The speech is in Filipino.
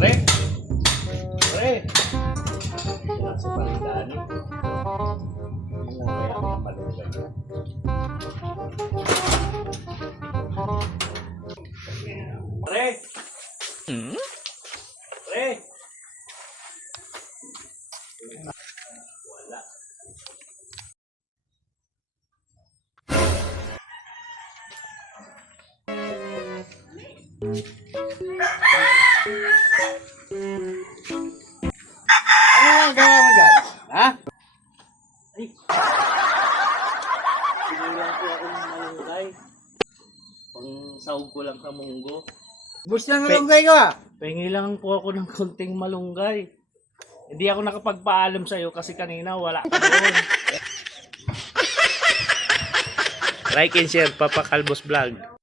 Pre! Pre! Sa palitan eh. Ano kaya ang palitan niya? Pre! Pre! Wala. Ano ang gawa mo dyan? Ha? Ay! Sinulang po ako ng malunggay. Pang sahog ko lang sa munggo. Bus na nalunggay ko ah. Pengi lang po ako ng konting malunggay. Hindi ako nakapagpaalam sa'yo kasi kanina wala ka doon. Like and share, Papa Calvos Vlog.